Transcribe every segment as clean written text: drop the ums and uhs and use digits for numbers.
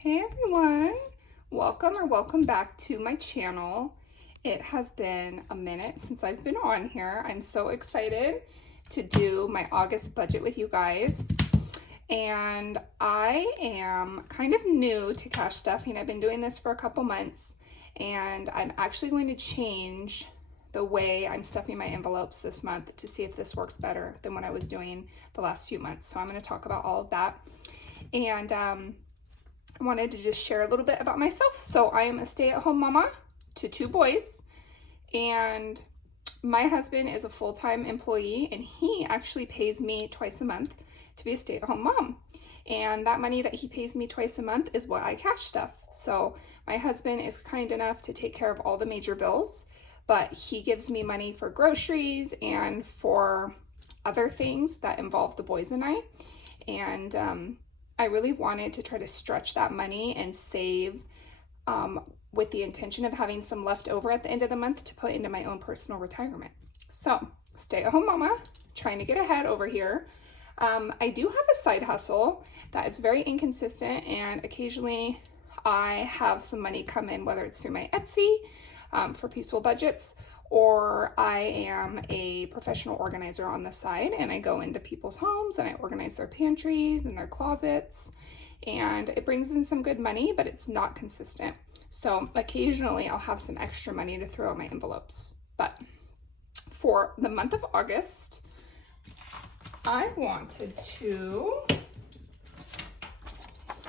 Hey everyone, welcome back to my channel. It has been a minute since I've been on here. I'm so excited to do my August budget with you guys. And I am kind of new to cash stuffing. I've been doing this for a couple months, and I'm actually going to change the way I'm stuffing my envelopes this month to see if this works better than what I was doing the last few months. So I'm going to talk about all of that. And I wanted to just share a little bit about myself. So I am a stay-at-home mama to 2 boys, and my husband is a full-time employee, and he actually pays me twice a month to be a stay-at-home mom. And that money that he pays me twice a month is what I cash stuff. So my husband is kind enough to take care of all the major bills, but he gives me money for groceries and for other things that involve the boys and I. And I really wanted to try to stretch that money and save with the intention of having some left over at the end of the month to put into my own personal retirement. So, stay-at-home mama, trying to get ahead over here. I do have a side hustle that is very inconsistent, and occasionally I have some money come in, whether it's through my Etsy for peaceful budgets, or I am a professional organizer on the side, and I go into people's homes and I organize their pantries and their closets, and it brings in some good money, but it's not consistent. So occasionally I'll have some extra money to throw in my envelopes. But for the month of August, I wanted to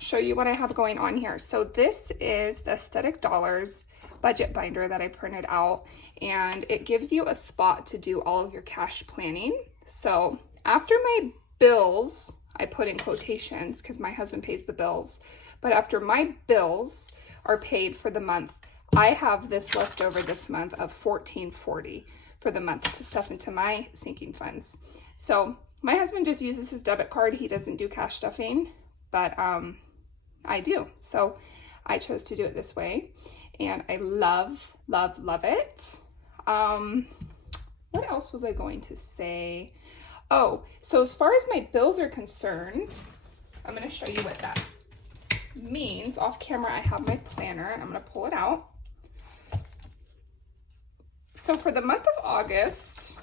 show you what I have going on here. So this is the Aesthetic Dollars budget binder that I printed out, and it gives you a spot to do all of your cash planning. So after my bills, I put in quotations because my husband pays the bills, but after my bills are paid for the month, I have this left over this month of $14.40 for the month to stuff into my sinking funds. So my husband just uses his debit card. He doesn't do cash stuffing, but I do. So I chose to do it this way, and I love it. What else was I going to say? Oh, so as far as my bills are concerned, I'm going to show you what that means. Off camera, I have my planner, and I'm going to pull it out. So for the month of August,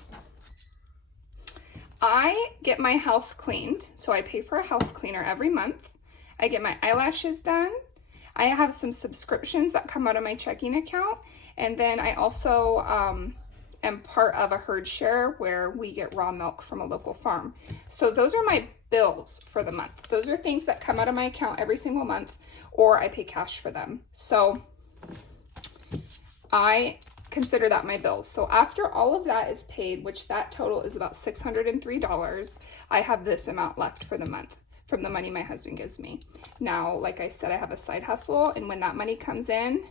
I get my house cleaned. So I pay for a house cleaner every month. I get my eyelashes done. I have some subscriptions that come out of my checking account. And then I also am part of a herd share where we get raw milk from a local farm. So those are my bills for the month. Those are things that come out of my account every single month, or I pay cash for them. So I consider that my bills. So after all of that is paid, which that total is about $603, I have this amount left for the month from the money my husband gives me. Now, like I said, I have a side hustle, and when that money comes in,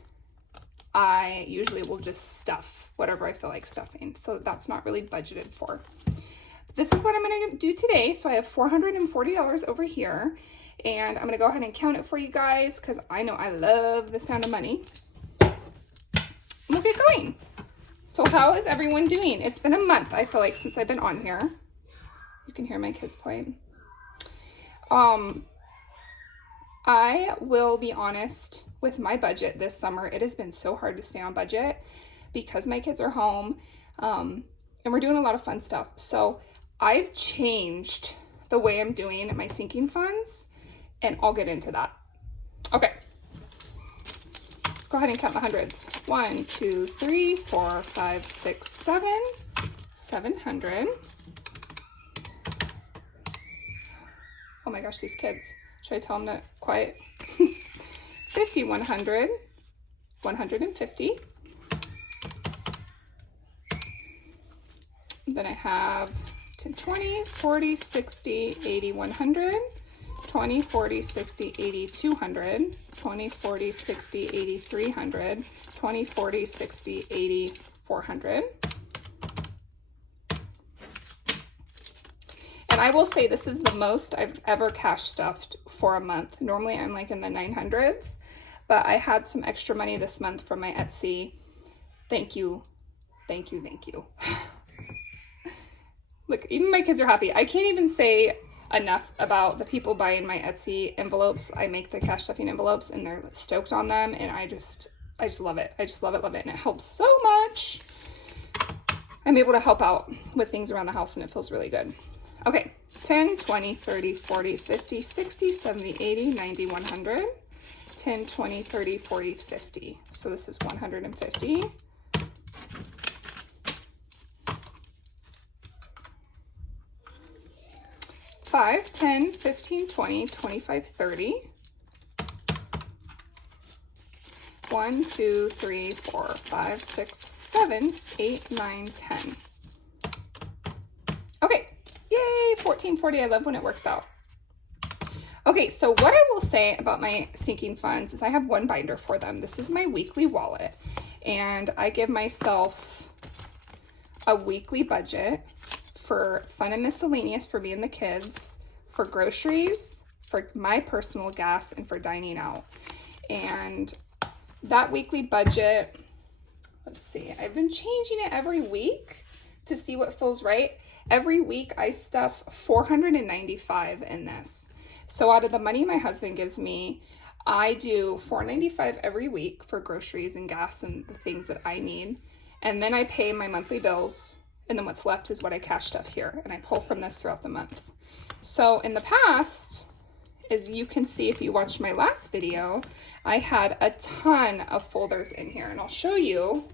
I usually will just stuff whatever I feel like stuffing. So that's not really budgeted for. This is what I'm going to do today. So I have $440 over here, and I'm going to go ahead and count it for you guys because I know I love the sound of money. We'll get going. So how is everyone doing? It's been a month, I feel like, since I've been on here. You can hear my kids playing. I will be honest with my budget this summer. It has been so hard to stay on budget because my kids are home, and we're doing a lot of fun stuff. So I've changed the way I'm doing my sinking funds, and I'll get into that. Okay. Let's go ahead and count the hundreds. 1, 2, 3, 4, 5, 6, 7. 700. Oh my gosh, these kids. Should I tell them to quiet? 50, 100, 150. Then I have 10, 20, 40, 60, 80, 100, 20, 40, 60, 80, 200, 20, 40, 60, 80, 300, 20, 40, 60, 80, 400. And I will say this is the most I've ever cash stuffed for a month. Normally I'm like in the 900s, but I had some extra money this month from my Etsy. Thank you. Thank you. Thank you. Look, even my kids are happy. I can't even say enough about the people buying my Etsy envelopes. I make the cash stuffing envelopes and they're stoked on them, and I just love it. I just love it, and it helps so much. I'm able to help out with things around the house and it feels really good. Okay, 10, 20, 30, 40, 50, 60, 70, 80, 90, 100. 10, 20, 30, 40, 50. So this is 150. 5, 10, 15, 20, 25, 30. 1, 2, 3, 4, 5, 6, 7, 8, 9, 10. Okay, yay, 1440. I love when it works out. Okay, so what I will say about my sinking funds is I have one binder for them. This is my weekly wallet, and I give myself a weekly budget for fun and miscellaneous for me and the kids, for groceries, for my personal gas, and for dining out. And that weekly budget, let's see, I've been changing it every week to see what feels right. Every week I stuff $495 in this. So out of the money my husband gives me, I do $495 every week for groceries and gas and the things that I need. And then I pay my monthly bills, and then what's left is what I cash stuff here, and I pull from this throughout the month. So in the past, as you can see if you watched my last video, I had a ton of folders in here, and I'll show you.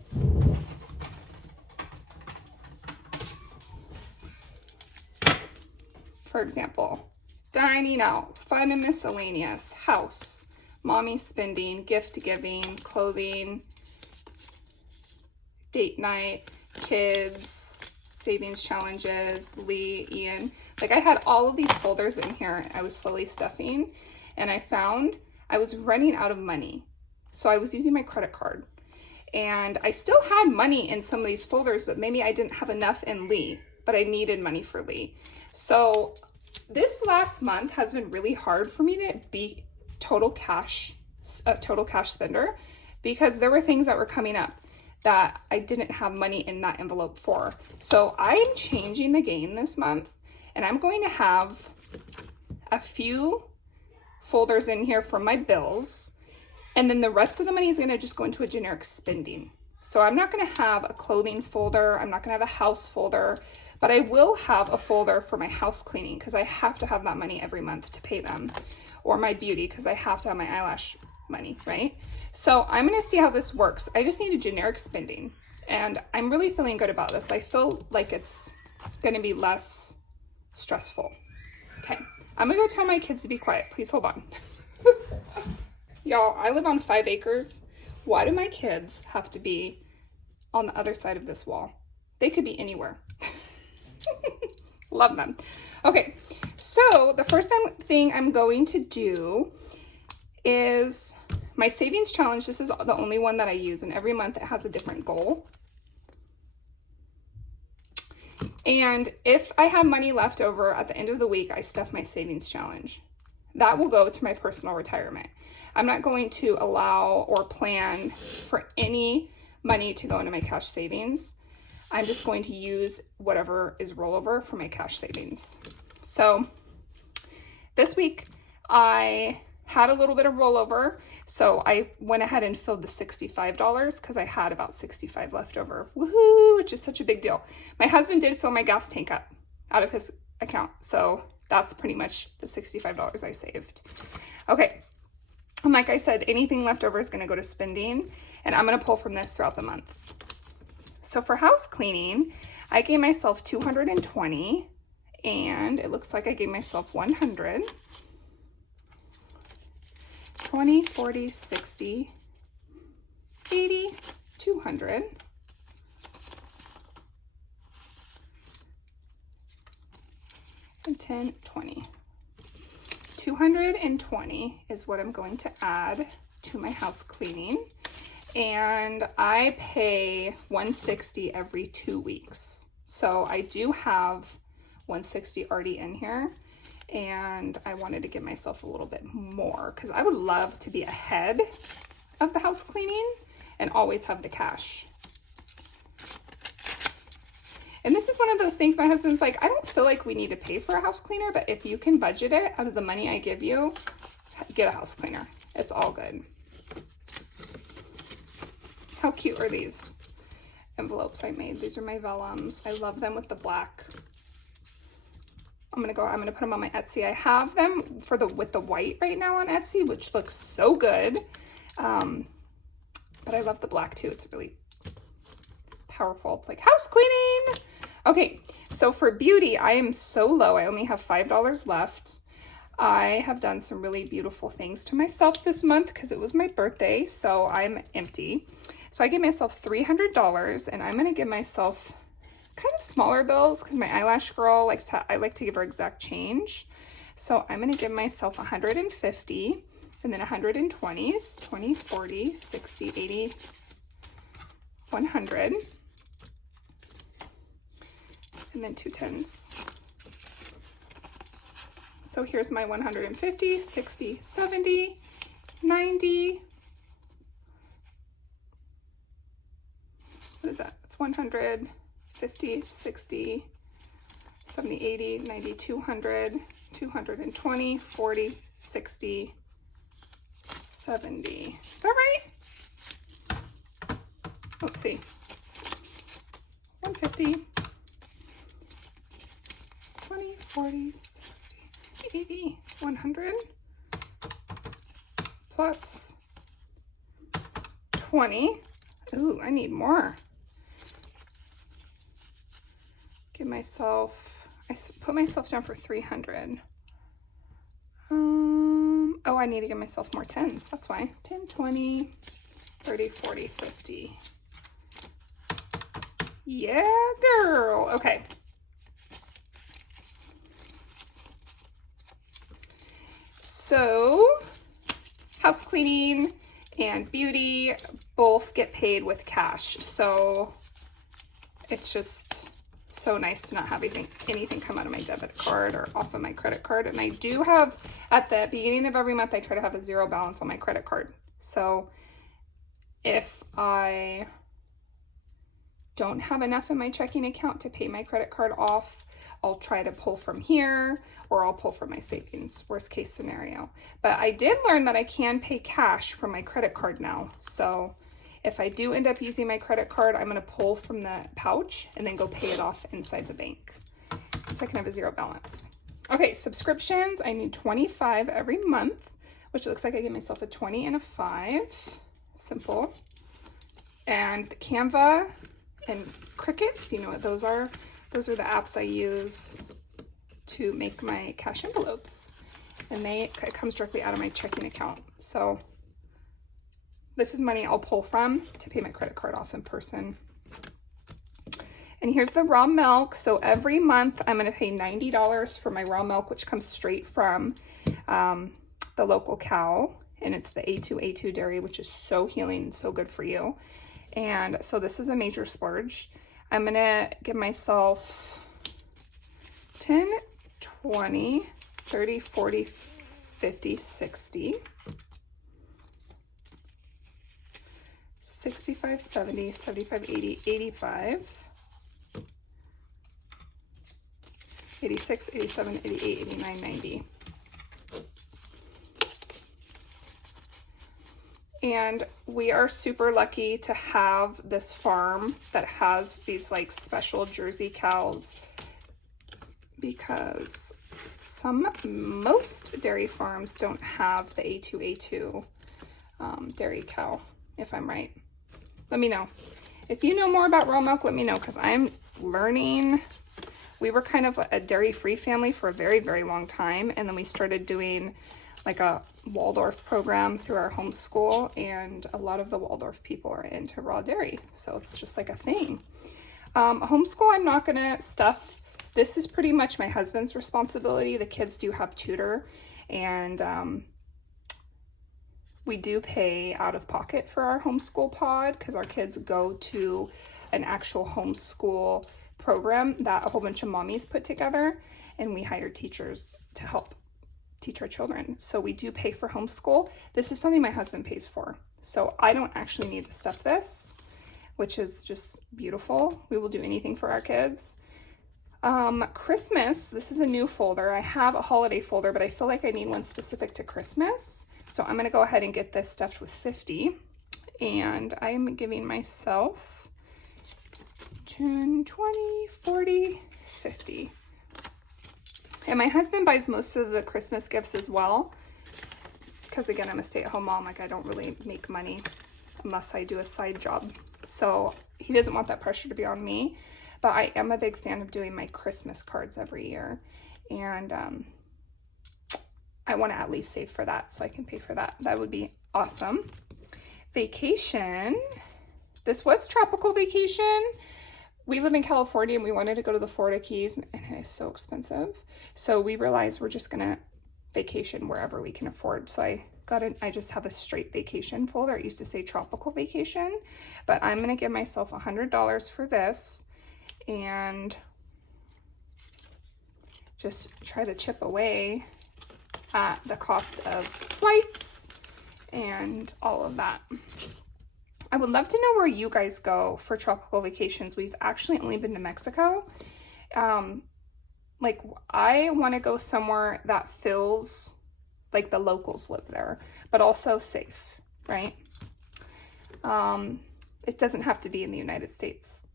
For example, dining out, fun and miscellaneous, house, mommy spending, gift giving, clothing, date night, kids, savings challenges, Lee, Ian. Like I had all of these folders in here I was slowly stuffing, and I found I was running out of money. So I was using my credit card, and I still had money in some of these folders, but maybe I didn't have enough in Lee, but I needed money for Lee. So this last month has been really hard for me to be a total cash spender, because there were things that were coming up that I didn't have money in that envelope for. So I am changing the game this month, and I'm going to have a few folders in here for my bills, and then the rest of the money is going to just go into a generic spending. So I'm not going to have a clothing folder, I'm not going to have a house folder, but I will have a folder for my house cleaning, because I have to have that money every month to pay them, or my beauty, because I have to have my eyelash money, right? So I'm going to see how this works. I just need a generic spending, and I'm really feeling good about this. I feel like it's going to be less stressful. Okay, I'm going to go tell my kids to be quiet. Please hold on. Y'all, I live on 5 acres. Why do my kids have to be on the other side of this wall? They could be anywhere. Love them. Okay, so the first thing I'm going to do is my savings challenge. This is the only one that I use, and every month it has a different goal. And if I have money left over at the end of the week, I stuff my savings challenge. That will go to my personal retirement. I'm not going to allow or plan for any money to go into my cash savings. I'm just going to use whatever is rollover for my cash savings. So this week I had a little bit of rollover, so I went ahead and filled the $65 because I had about $65 left over. Woohoo, which is such a big deal. My husband did fill my gas tank up out of his account, so that's pretty much the $65 I saved. Okay, and like I said, anything left over is going to go to spending, and I'm going to pull from this throughout the month. So for house cleaning, I gave myself $220, and it looks like I gave myself $100. 20, 40, 60, 80, 200. And 10, 20. 220 is what I'm going to add to my house cleaning. And I pay $160 every 2 weeks. So I do have $160 already in here. And I wanted to give myself a little bit more because I would love to be ahead of the house cleaning and always have the cash. And this is one of those things my husband's like, I don't feel like we need to pay for a house cleaner, but if you can budget it out of the money I give you, get a house cleaner. It's all good. How cute are these envelopes I made? These are my vellums. I love them with the black. I'm gonna put them on my Etsy. I have them with the white right now on Etsy, which looks so good. But I love the black too. It's really powerful. It's like house cleaning. Okay, so for beauty, I am so low. I only have $5 left. I have done some really beautiful things to myself this month because it was my birthday, so I'm empty. So I gave myself $300, and I'm gonna give myself kind of smaller bills because my eyelash girl I like to give her exact change. So I'm gonna give myself 150, and then 120s, 20, 40, 60, 80, 100, and then 2 10s. So here's my 150, 60, 70, 90. What is that? It's 100, 50, 60, 70, 80, 90, 200, 220, 40, 60, 70. Is that right? Let's see. 150, 20, 40, 60, 80, 100, plus 20. Ooh, I need more. Give myself, I put myself down for 300. Oh, I need to give myself more 10s. That's why. 10, 20, 30, 40, 50. Yeah, girl. Okay. So, house cleaning and beauty both get paid with cash. So, it's just so nice to not have anything come out of my debit card or off of my credit card. And I do have, at the beginning of every month, I try to have a zero balance on my credit card. So if I don't have enough in my checking account to pay my credit card off, I'll try to pull from here, or I'll pull from my savings, worst case scenario. But I did learn that I can pay cash from my credit card now. So if I do end up using my credit card, I'm gonna pull from the pouch and then go pay it off inside the bank, so I can have a zero balance. Okay, subscriptions, I need 25 every month, which looks like I give myself a 20 and a 5, simple. And Canva and Cricut, if you know what those are the apps I use to make my cash envelopes. And it comes directly out of my checking account. So this is money I'll pull from to pay my credit card off in person. And here's the raw milk. So every month I'm going to pay $90 for my raw milk, which comes straight from the local cow. And it's the A2 dairy, which is so healing and so good for you. And so this is a major splurge. I'm going to give myself 10, 20, 30, 40, 50, 60. 65, 70, 75, 80, 85, 86, 87, 88, 89, 90. And we are super lucky to have this farm that has these like special Jersey cows, because most dairy farms don't have the A2 dairy cow, if I'm right. Let me know. If you know more about raw milk, let me know, because I'm learning. We were kind of a dairy-free family for a very, very long time, and then we started doing like a Waldorf program through our homeschool, and a lot of the Waldorf people are into raw dairy, so it's just like a thing. Homeschool, I'm not gonna stuff. This is pretty much my husband's responsibility. The kids do have tutor, and we do pay out of pocket for our homeschool pod because our kids go to an actual homeschool program that a whole bunch of mommies put together, and we hire teachers to help teach our children. So we do pay for homeschool. This is something my husband pays for, so I don't actually need to stuff this. which is just beautiful. We will do anything for our kids. Christmas, this is a new folder. I have a holiday folder, but I feel like I need one specific to Christmas. So I'm going to go ahead and get this stuffed with 50. And I'm giving myself 10, 20, 40, 50. And my husband buys most of the Christmas gifts as well. Because again, I'm a stay-at-home mom. Like, I don't really make money unless I do a side job. So he doesn't want that pressure to be on me. But I am a big fan of doing my Christmas cards every year. And I want to at least save for that so I can pay for that. That would be awesome. Vacation. This was tropical vacation. We live in California and we wanted to go to the Florida Keys, and it is so expensive. So we realized we're just going to vacation wherever we can afford. So I just have a straight vacation folder. It used to say tropical vacation, but I'm going to give myself $100 for this and just try to chip away at the cost of flights and all of that. I would love to know where you guys go for tropical vacations. We've actually only been to Mexico. Like, I want to go somewhere that feels like the locals live there, but also safe, right? It doesn't have to be in the United States.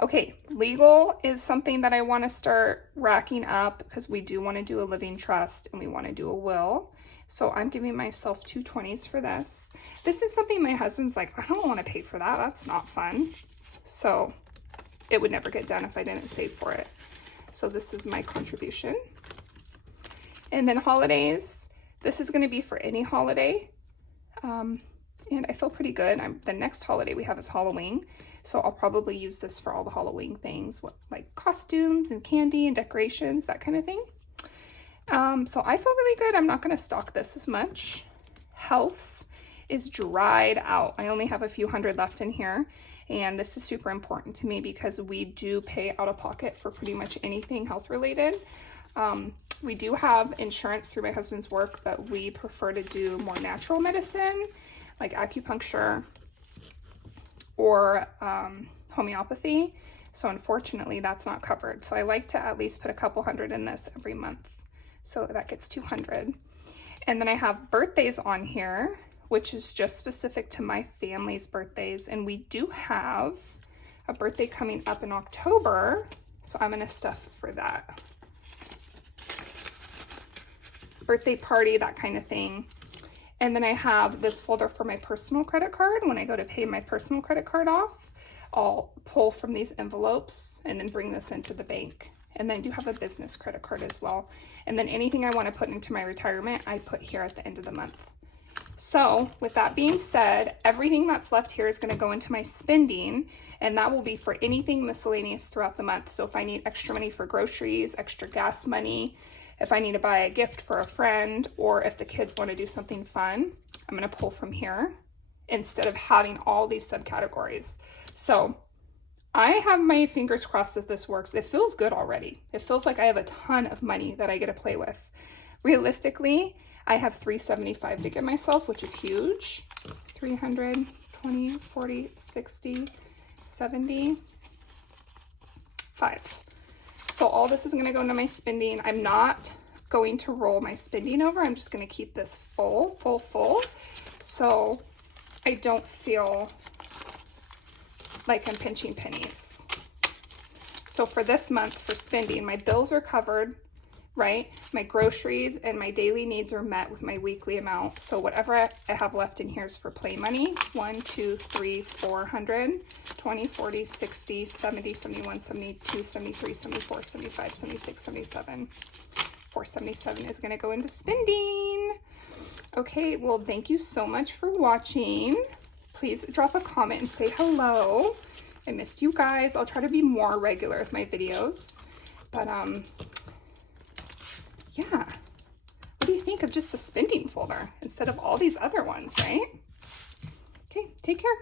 Okay, legal is something that I want to start racking up because we do want to do a living trust and we want to do a will. So I'm giving myself 2 20s for this. This is something my husband's like, I don't want to pay for that. That's not fun. So it would never get done if I didn't save for it. So this is my contribution. And then holidays. This is going to be for any holiday. And I feel pretty good. The next holiday we have is Halloween. So I'll probably use this for all the Halloween things, like costumes and candy and decorations, that kind of thing. So I feel really good. I'm not going to stock this as much. Health is dried out. I only have a few hundred left in here. And this is super important to me because we do pay out of pocket for pretty much anything health related. We do have insurance through my husband's work, but we prefer to do more natural medicine, like acupuncture or homeopathy. So unfortunately, that's not covered. So I like to at least put a couple hundred in this every month. So that gets 200. And then I have birthdays on here, which is just specific to my family's birthdays. And we do have a birthday coming up in October. So I'm going to stuff for that. Birthday party, that kind of thing. And then I have this folder for my personal credit card. When I go to pay my personal credit card off, I'll pull from these envelopes and then bring this into the bank. And then I do have a business credit card as well. And then anything I want to put into my retirement, I put here at the end of the month. So with that being said, everything that's left here is going to go into my spending, and that will be for anything miscellaneous throughout the month. So if I need extra money for groceries, extra gas money, if I need to buy a gift for a friend, or if the kids want to do something fun, I'm going to pull from here instead of having all these subcategories. So I have my fingers crossed that this works. It feels good already. It feels like I have a ton of money that I get to play with. Realistically, I have $375 to give myself, which is huge. 300, 20, 40, 60, 70, 5. So all this is going to go into my spending. I'm not going to roll my spending over. I'm just going to keep this full. So I don't feel like I'm pinching pennies. So for this month, for spending, my bills are covered, right? My groceries and my daily needs are met with my weekly amount. So whatever I have left in here is for play money. 1, 2, 3, 400, 20, 40, 60, 70, 71, 72, 73, 74, 75, 76, 77. 477 is going to go into spending. Okay, well, thank you so much for watching. Please drop a comment and say hello. I missed you guys. I'll try to be more regular with my videos. But, yeah. What do you think of just the spending folder instead of all these other ones, right? Okay, take care.